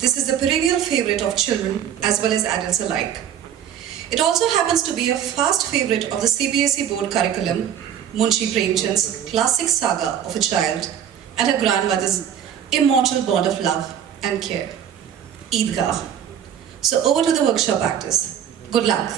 This is a perennial favorite of children as well as adults alike. It also happens to be a fast favorite of the CBSE board curriculum, Munshi Premchand's classic saga of a child and her grandmother's immortal bond of love and care, Eidgah. So over to the workshop actors. Good luck.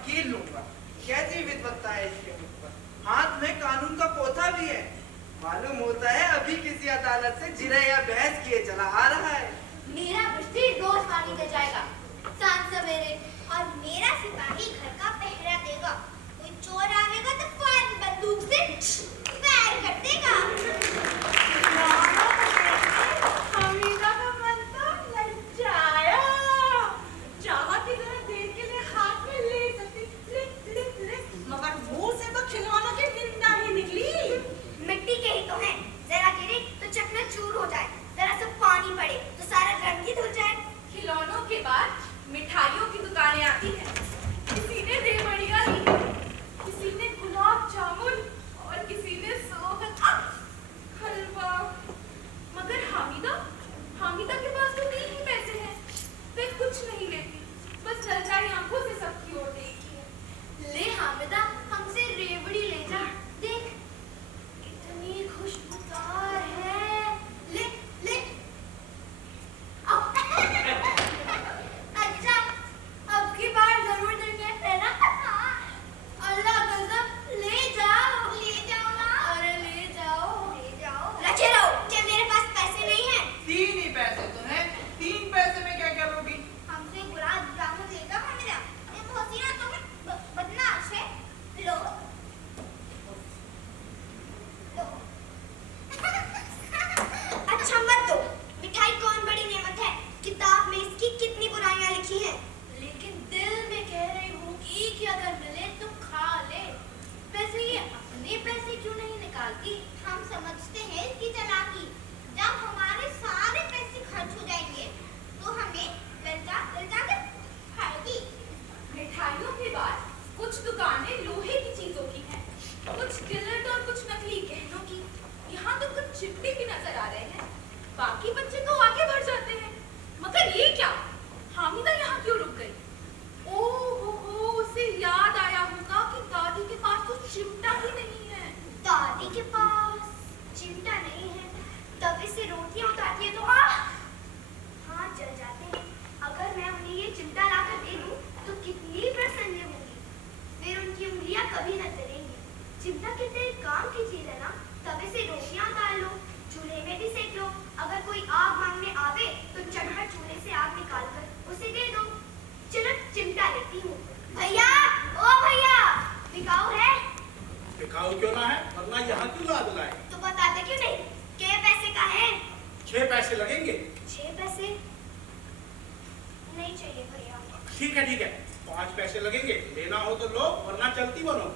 वकील लूंगा। कैसी विद्वत्ता है इसके मुख पर, हाथ में कानून का पोथा भी है। मालूम होता है अभी किसी अदालत से जिरह या बहस किए चला आ रहा है। मेरा बिस्ती रोज पानी दे जाएगा सांझ सवेरे, और मेरा सिपाही घर का पहरा देगा। कोई चोर आवेगा तो फौरन बंदूक से फायर कर देगा। हमीदा का मन तो ललचाया, चाहा कि जरा देर के लिए हाथ में ले सकती, ले, मगर मुंह से तो खिलौनों की निंदा ही निकली। मिट्टी के ही तो हैं, जरा गिरे तो चकनाचूर हो जाए, जरा सा पानी पड़े तो सारा रंगीन हो जाए। खिलौनों के बाद मिठाइयों की दुकानें आती हैं। किसी ने रेवड़ियाँ ली, किसी ने गुलाब जामुन और किसी ने हलवा। मगर हामिदा के पास तो नहीं ही पैसे हैं। वे कुछ नहीं लेती, बस ललचाई आंखों से सबकी ओर देखती है। ले हामिदा, हमसे रेवड़ी ले जा, देख कितनी खुशबूदार है। ले ले अच्छा, अब की बार जरूर देंगे है ना? अल्लाह कसम, ले जाओ ना। अरे ले जाओ रखे रहो। क्या मेरे पास पैसे नहीं है? 3 ही पैसे तो हैं, 3 पैसे में क्या करोगी? हमसे गुलाब जामुन ले जाओ मेरा। ये मोहसिना तुम्हें बदमाश है। लो अच्छा मत दो, मिठाई कौन बड़ी नेमत है। किताब में इसकी कितनी बुराइयां लिखी हैं, लेकिन दिल में कह रही हूँ कि अगर मिले तो खा ले। वैसे ये अपने पैसे क्यों नहीं निकालती? हम समझते हैं इसकी चालाकी। जब हमारे सारे पैसे खर्च हो जाएंगे तो हमें ललचा कर खाएगी। मिठाइयों के बाद कुछ दुकानें लोहे की चीजों की हैं, कुछ गिलट और कुछ नकली गहनों की। यहाँ तो कुछ चिमटे भी नजर आ रहे हैं। बाकी बच्चे तो आगे बढ़ जाते हैं, मगर ये क्या? हामिदा यहाँ क्यों रुक गई? ओहो, उसे याद आया होगा कि दादी के पास तो चिमटा ही नहीं है। दादी के पास चिमटा नहीं है, तब से रोटियां उतारती है तो हाथ जल जाते हैं। अगर मैं उन्हें ये चिमटा लाकर दे दूं तो कितनी प्रसन्न होंगी, फिर उनकी उंगलियां कभी न जलेंगी। चिमटा कितने काम की चीज है ना। तवे से रोटियां उतार लो, चूल्हे में भी सेक लो। अगर कोई आग मांगने आवे तो चटपट चूल्हे से आग निकाल कर उसे दे दो। चलो चिमटा लेती हूँ। भैया, ओ भैया, बिकाऊ है? बिकाऊ क्यों ना है, वरना यहाँ क्यों ला लाए? तो बताते क्यों नहीं? क्या पैसे का है? 6 पैसे लगेंगे। 6 पैसे नहीं चाहिए भैया। ठीक है, 5 पैसे लगेंगे। लेना हो तो लो, वरना चलती बनो।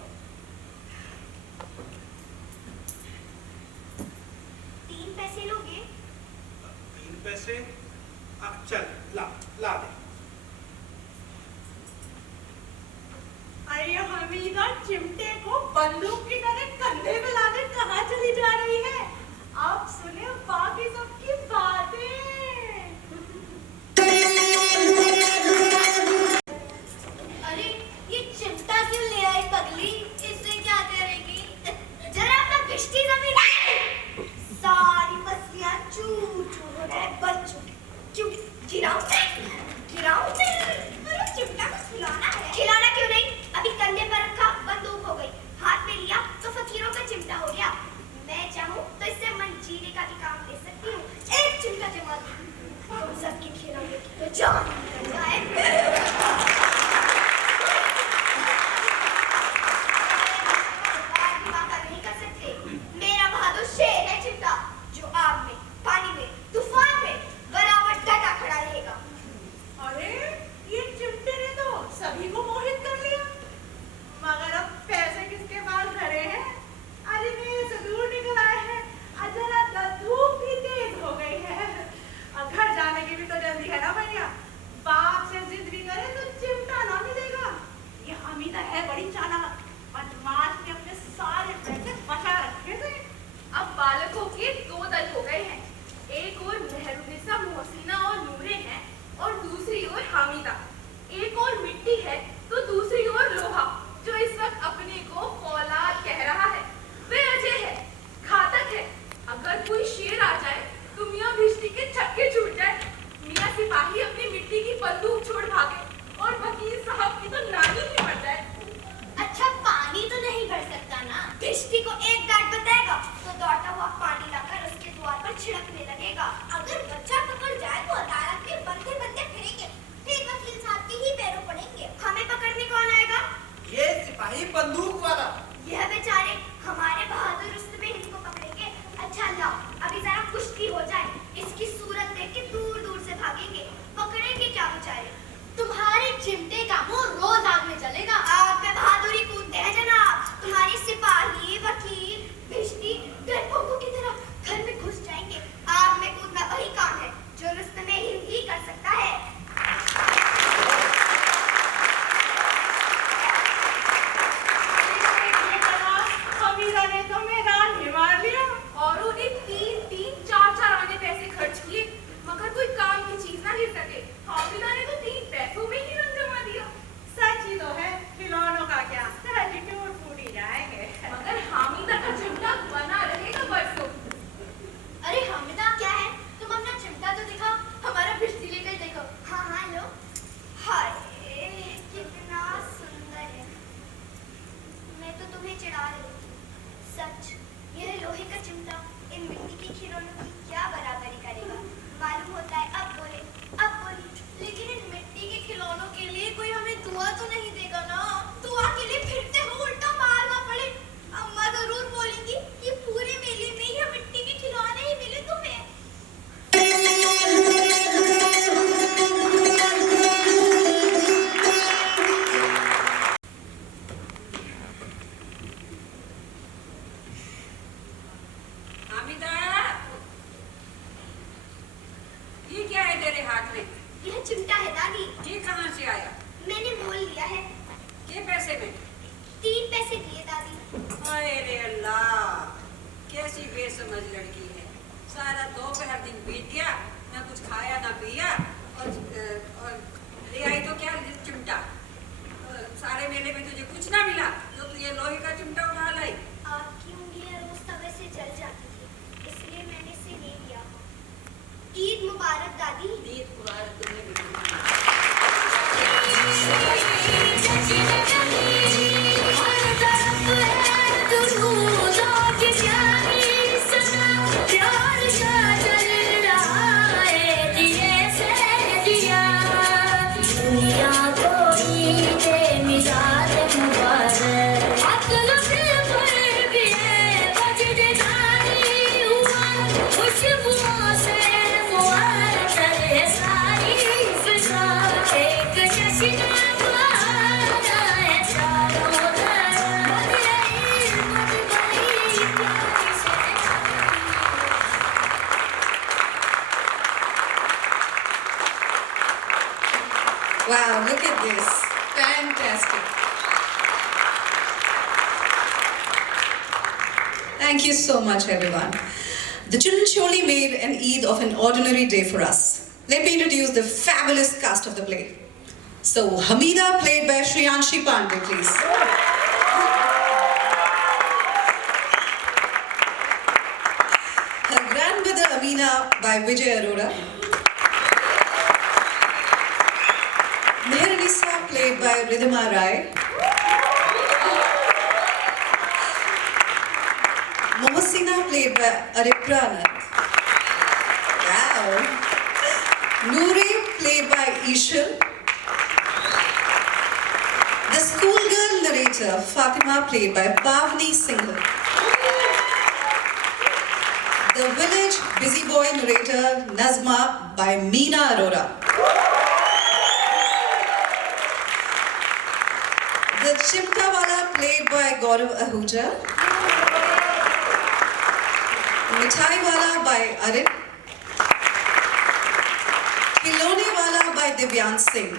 3 पैसे लोगे? 3 पैसे? चल ला दे। अरे हमीदा चिमटे को बंदूक की तरह कंधे पे लाकर कहाँ चली जा रही है? आप सुने बाकी सबकी बातें। अरे ये चिमटा क्यों ले आई पगली? इससे क्या करेगी? जरा अपना बिश्ती जमीन सारी मछलियां चूर हो जाए बच्चों। गिराऊं मैं? अरे चिमटा को खिलाना है। खिलाना क्यों नहीं? अभी कंधे पर रखा, बंदूक हो गई। हाथ में लिया तो फकीरों का चिमटा हो गया। मैं चाहूँ तो इससे मंजीरे का भी काम ले सकती हूँ। एक चिमटा जमा दूँ, तुम सबकी खिलाने की तो जान निकल जाए। मेरा बहादुर शेर है चिमटा, जो आग में, पानी में, तूफान में बराबर डटा खड़ा रहेगा। अरे ये चिमटे ने तो सभी को मोहित कर लिया, मगर अब पैसे किसके पास धरे हैं? अरे मेरे से दूर निकल आए हैं। जरा धूप भी तेज हो गई है, अब घर जाने की भी तो जल्दी है ना भैया। बाप से जिद भी करे तो चिमटा ना मिलेगा। ये हमीदा है बड़ी चालाक, बदमाश ने अपने सारे पैसे बचा रखे थे। अब बालकों के 2 दल हो गए हैं, एक और मेहरुनिसा, मोहसिना और नूरे हैं, और दूसरी ओर हामिदा। एक और मिट्टी है तो दूसरी ओर लोहा, जो इस वक्त अपने को फौलाद कह रहा है। वे अजय है, घातक है। अगर कोई शेर आ जाए तो मियाँ भिश्ती के छक्के छूट जाए, मियाँ सिपाही अपनी मिट्टी की बंदूक छोड़ भागे, और वकील साहब की तो नानी ही मर जाए। जाए। तुम्हारे चिमटे का मुंह रोज आग में जलेगा। आग में बहादुरी कूदते हैं जनाब। तुम्हारे सिपाही, वकील, भिश्ती डरपोकों की तरह घर में घुस जाएंगे। आग में कूदना वही काम है जो रुस्तम हिंद ही कर सकता है। हमीदा ने तो मैदान ही मार लिया और उन्हें 3-3, 4-4 आने पैसे खर्च किए मगर कोई काम की चीज ना ले सके। हमीदा ने तो 3 पैसों में ही रंग जमा दिया। सच ही तो है, खिलौनों का क्या, एटीट्यूड फूट ही जाएंगे। मगर हामिदा का चिमटा बना रहेगा बरसों। अरे हामिदा क्या है, तुम अपना चिमटा तो दिखाओ, हमारा भिश्ती लेकर देखो। हाँ हाँ लो। हाय कितना सुंदर है। मैं तो तुम्हें चिढ़ा रही थी। सच यह लोहे का चिमटा इन मिट्टी के खिलौनों की क्या बराबरी करेगा। मालूम होता है अब बोली, लेकिन इन मिट्टी के खिलौनों के लिए कोई हमें दुआ तो नहीं देगा ना। दुआ के लिए फिरते हो उल्टा मारना पड़े। अम्मा जरूर बोलेंगी कि पूरे मेले में यह मिट्टी के खिलौने ही मिले तुम्हें। हामिदा, ये क्या है तेरे हाथ में? यह चिमटा है दादी। ये कहाँ से आया? मैंने मोल लिया है। के पैसे में? 3 पैसे दिए दादी। हाय रे अल्लाह, कैसी बेसमझ लड़की है। सारा दोपहर दिन बीत गया, ना कुछ खाया ना पिया और ले आई तो क्या चिमटा। सारे मेले में तुझे कुछ ना मिला तो तू ये लोहे का चिमटा उठा लाई। आपकी उंगलियां रोज तवे से जल जाती थी, इसलिए मैंने इसे ले लिया। ईद मुबारक दादी। ईद मुबारक तुम्हें भी। Wow, look at this. Fantastic. Thank you so much, everyone. The children surely made an Eid of an ordinary day for us. Let me introduce the fabulous cast of the play. So, Hamida, played by Shriyanshi Pandey, please. Her grandmother, Amina, by Vijay Arora. Meher-Nisa, played by Ridhima Rai. Mohsina, played by Aripra Anand. Wow. Noori, played by Ishal. The schoolgirl narrator, Fatima, played by Pavni Singhal. The village busy boy narrator, Nazma, by Meena Arora. The Chimtawala, played by Gaurav Ahuja. Mithai Wala by Arin. Khilone Wala by Divyan Singh.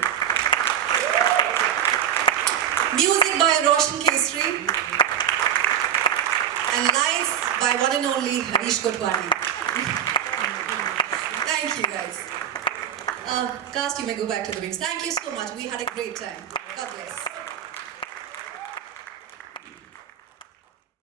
Music by Roshan Kesri. And lights by one and only Harish Kotwani. Thank you guys. Cast, you may go back to the wings. Thank you so much. We had a great time. God bless.